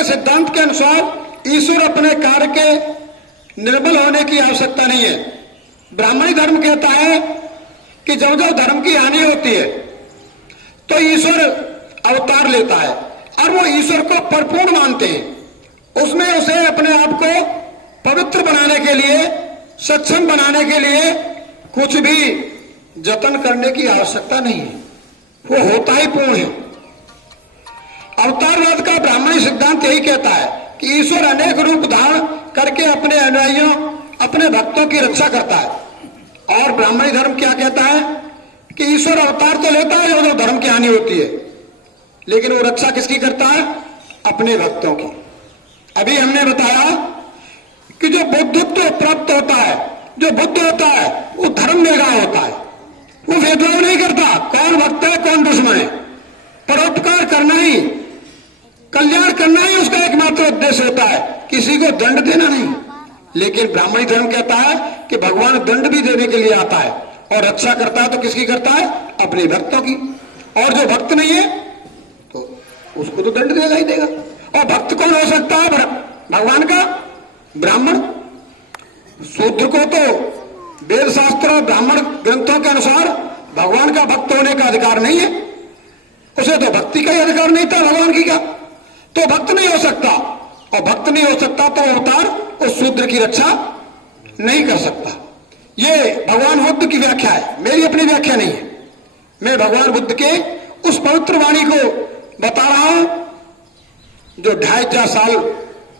के सिद्धांत के अनुसार ईश्वर अपने कार्य के निर्बल होने की आवश्यकता नहीं है। ब्राह्मणी धर्म कहता है कि जब जब धर्म की हानि होती है तो ईश्वर अवतार लेता है और वो ईश्वर को परिपूर्ण मानते हैं। उसमें उसे अपने आप को पवित्र बनाने के लिए, सक्षम बनाने के लिए कुछ भी जतन करने की आवश्यकता नहीं है, वो होता ही पूर्ण है। अवतारवाद का ब्राह्मणी सिद्धांत यही कहता है कि ईश्वर अनेक रूप धारण करके अपने अनुयायियों, अपने भक्तों की रक्षा करता है। और ब्राह्मणी धर्म क्या कहता है कि ईश्वर अवतार तो लेता है जो धर्म की हानि होती है, लेकिन वो रक्षा किसकी करता है? अपने भक्तों की। अभी हमने बताया कि जो बुद्धत्व प्राप्त होता है, जो बुद्ध होता है, वो धर्म निर्गाह होता है, वो भेदभाव नहीं करता कौन भक्त है कौन दुश्मन है। परोपकार करना ही, कल्याण करना ही उसका एकमात्र उद्देश्य होता है, किसी को दंड देना नहीं। लेकिन ब्राह्मणी धर्म कहता है कि भगवान दंड भी देने के लिए आता है और रक्षा करता है तो किसकी करता है? अपने भक्तों की। और जो भक्त नहीं है तो उसको तो दंड देगा ही देगा। और भक्त कौन हो सकता है भगवान का? ब्राह्मण। शूद्र को तो वेद शास्त्र और ब्राह्मण ग्रंथों के अनुसार भगवान का भक्त होने का अधिकार नहीं है, उसे तो भक्ति का ही अधिकार नहीं था भगवान की का, तो भक्त नहीं हो सकता। और भक्त नहीं हो सकता तो अवतार उस शूद्र की रक्षा नहीं कर सकता। ये भगवान बुद्ध की व्याख्या है, मेरी अपनी व्याख्या नहीं है। मैं भगवान बुद्ध के उस पवित्र वाणी को बता रहा हूं जो 2,500 साल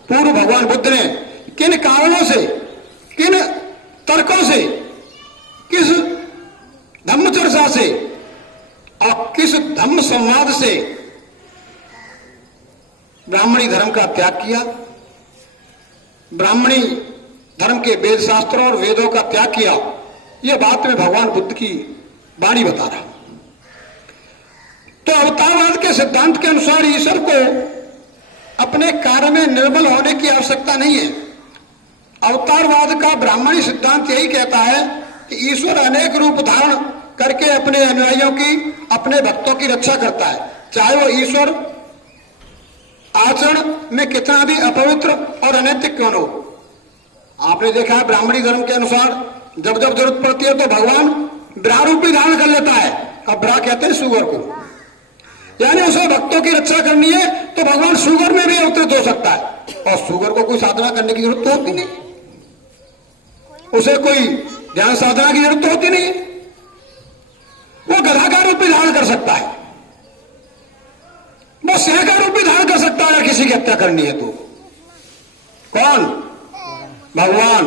पूर्व भगवान बुद्ध ने किन कारणों से, किन तर्कों से, किस धम्म चर्चा से और किस धम्म संवाद से ब्राह्मणी धर्म का त्याग किया, ब्राह्मणी धर्म के वेद शास्त्रों और वेदों का त्याग किया। यह बात मैं भगवान बुद्ध की वाणी बता रहा हूं। तो अवतारवाद के सिद्धांत के अनुसार ईश्वर को अपने कार्य में निर्बल होने की आवश्यकता नहीं है। अवतारवाद का ब्राह्मणी सिद्धांत यही कहता है कि ईश्वर अनेक रूप धारण करके अपने अनुयायियों की, अपने भक्तों की रक्षा करता है, चाहे वो ईश्वर आचरण में कितना भी अपवित्र और अनैतिक क्यों हो। आपने देखा है ब्राह्मणी धर्म के अनुसार जब जब जरूरत पड़ती है तो भगवान ब्राह रूप भी धारण कर लेता है। अब ब्राह कहते हैं शुगर को, यानी उसे भक्तों की रक्षा करनी है तो भगवान शुगर में भी अवतरित हो सकता है। और शुगर को कोई साधना करने की जरूरत तो होती नहीं, उसे कोई ध्यान साधना की जरूरत तो होती नहीं, वो गधा का रूप भी धारण कर सकता है, वो सिंह का रूप भी धारण कर सकता है अगर किसी की हत्या करनी है तो। कौन? भगवान।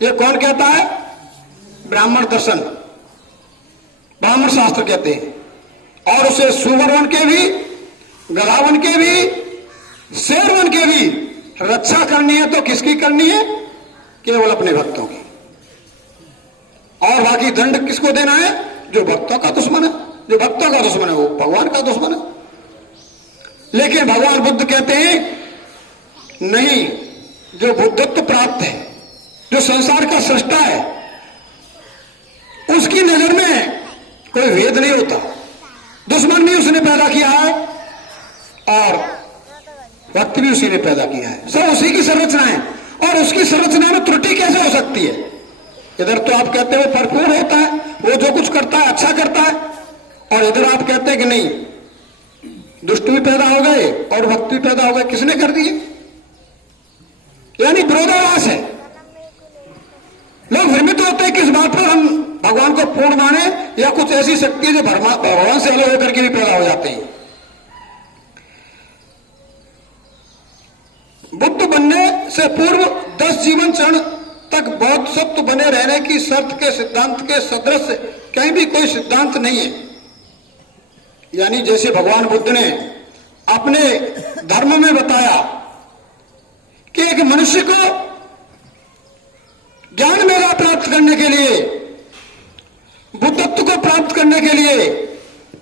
ये कौन कहता है? ब्राह्मण दर्शन, ब्राह्मण शास्त्र कहते हैं। और उसे सुअर वन के भी, गधा वन के भी, शेर वन के भी रक्षा करनी है तो किसकी करनी है? केवल अपने भक्तों की। और बाकी दंड किसको देना है? जो भक्तों का दुश्मन है। जो भक्तों का दुश्मन है वो भगवान का दुश्मन है। लेकिन भगवान बुद्ध कहते हैं नहीं, जो बुद्धत्व प्राप्त है, जो संसार का सृष्टा है, उसकी नजर में कोई भेद नहीं होता। दुश्मन भी उसने पैदा किया है और भक्त भी उसी ने पैदा किया है, सब उसी की संरचना है। और उसकी संरचना में त्रुटि कैसे हो सकती है? इधर तो आप कहते हो भरपूर होता है, वो जो कुछ करता है अच्छा करता है, और इधर आप कहते हैं कि नहीं, दुष्ट भी पैदा हो गए और भक्त भी पैदा हो गए। किसने कर दिए? यानी विरोधाभास है। लोग भ्रमित होते हैं किस बात पर हम भगवान को पूर्ण माने, या कुछ ऐसी शक्ति है जो भगवान से अलग होकर के भी पैदा हो जाते हैं। बुद्ध बनने से पूर्व 10 जीवन चरण तक बौद्ध सत्व बने रहने की शर्त के सिद्धांत के सदृश कहीं भी कोई सिद्धांत नहीं है। यानी जैसे भगवान बुद्ध ने अपने धर्म में बताया कि एक मनुष्य को ज्ञान मेगा प्राप्त करने के लिए, बुद्धत्व को प्राप्त करने के लिए,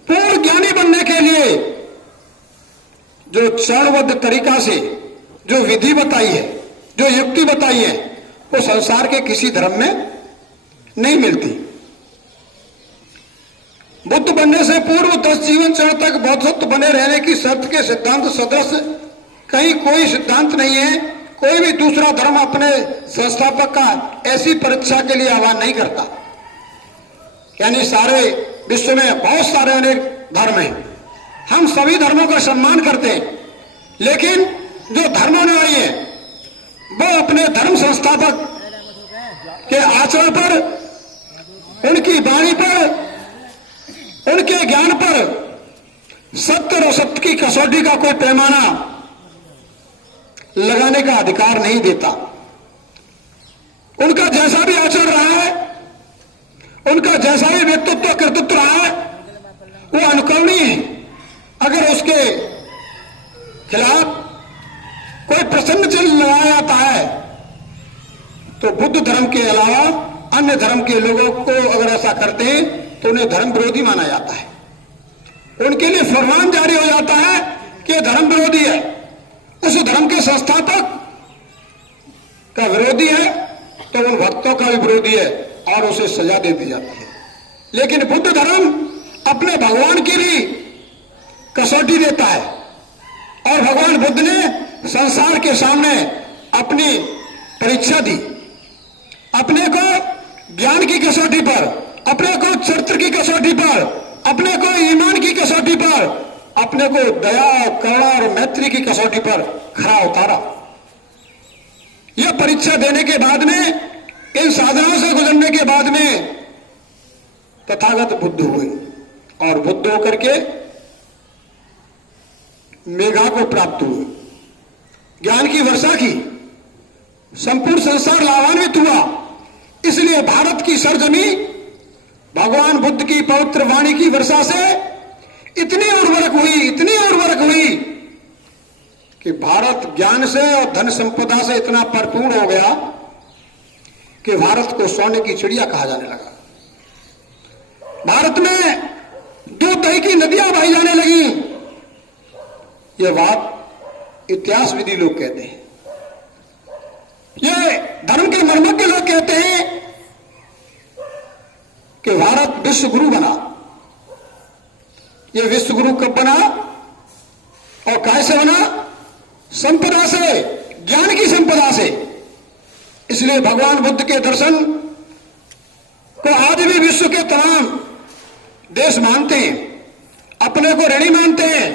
पूर्ण ज्ञानी बनने के लिए जो चरणबद्ध तरीका से जो विधि बताई है, जो युक्ति बताई है, वो संसार के किसी धर्म में नहीं मिलती। बुद्ध बनने से पूर्व 10 जीवन चरण तक बौद्धत्व बने रहने की शर्त के सिद्धांत सदृश कहीं कोई सिद्धांत नहीं है। कोई भी दूसरा धर्म अपने संस्थापक का ऐसी परीक्षा के लिए आह्वान नहीं करता। यानी सारे विश्व में बहुत सारे अनेक धर्म हैं, हम सभी धर्मों का सम्मान करते हैं, लेकिन जो धर्म होने वाली है वो अपने धर्म संस्थापक के आचरण पर, उनकी वाणी पर, उनके ज्ञान पर सत्य और असत्य की कसौटी का कोई पैमाना लगाने का अधिकार नहीं देता। उनका जैसा भी आचरण रहा है, उनका जैसा भी व्यक्तित्व कृतित्व रहा है, वो अनुकरणीय है। अगर उसके खिलाफ कोई प्रसन्न चिन्ह लगाया जाता है तो बुद्ध धर्म के अलावा अन्य धर्म के लोगों को अगर ऐसा करते हैं तो उन्हें धर्म विरोधी माना जाता है। उनके लिए फरमान जारी हो जाता है कि धर्म विरोधी है, उस धर्म के संस्थापक का विरोधी है तो उन भक्तों का भी विरोधी है और उसे सजा दे दी जाती है। लेकिन बुद्ध धर्म अपने भगवान की भी कसौटी देता है और भगवान बुद्ध ने संसार के सामने अपनी परीक्षा दी। अपने को ज्ञान की कसौटी पर, अपने को चरित्र की कसौटी पर, अपने को ईमान की कसौटी पर, अपने को दया, करुणा और मैत्री की कसौटी पर खरा उतारा। यह परीक्षा देने के बाद में, इन साधनाओं से गुजरने के बाद में तथागत बुद्ध हुए और बुद्ध होकर के मेघा को प्राप्त हुए, ज्ञान की वर्षा की, संपूर्ण संसार लाभान्वित हुआ। इसलिए भारत की सरजमी भगवान बुद्ध की पवित्र वाणी की वर्षा से इतनी उर्वरक हुई, इतनी उर्वरक हुई कि भारत ज्ञान से और धन संपदा से इतना परिपूर्ण हो गया कि भारत को सोने की चिड़िया कहा जाने लगा। भारत में दूध दही की नदियां बही जाने लगी। यह बात इतिहास विधि लोग कहते हैं, ये धर्म के मर्मज्ञ लोग कहते हैं कि भारत विश्व गुरु बना। यह विश्व गुरु कब बना और कैसे बना? संपदा से, ज्ञान की संपदा से। इसलिए भगवान बुद्ध के दर्शन को आज भी विश्व के तमाम देश मानते हैं, अपने को ऋणी मानते हैं।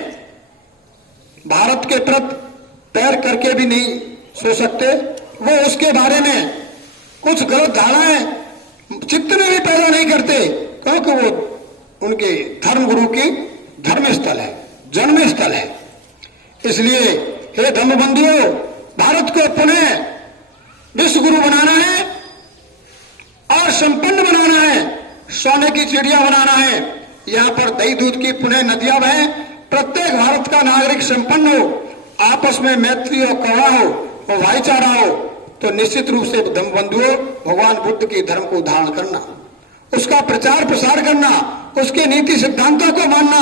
भारत के प्रति पैर करके भी नहीं सो सकते। वो उसके बारे में कुछ गलत धारणाएं चित्त में भी पैदा नहीं करते, क्योंकि वो उनके धर्म गुरु की धर्म स्थल है, जन्म स्थल है। इसलिए हे धर्म बंधुओं, भारत को पुनः विश्व गुरु बनाना है और संपन्न बनाना है, सोने की चिड़िया बनाना है। यहाँ पर दही दूध की पुनः नदियां बहें, प्रत्येक भारत का नागरिक संपन्न हो, आपस में मैत्री और करुणा हो और भाईचारा हो। तो निश्चित रूप से धर्म बंधुओं, भगवान बुद्ध के धर्म को धारण करना, उसका प्रचार प्रसार करना, उसके नीति सिद्धांतों को मानना,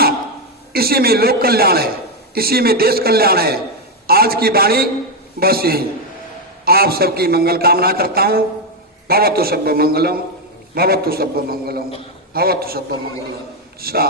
इसी में लोक कल्याण है, इसी में देश कल्याण है। आज की वाणी बस यही। आप सबकी मंगल कामना करता हूं। भवतु सर्व मंगलम, भवतु सर्व मंगलम, भवतु सर्व मंगलम। सा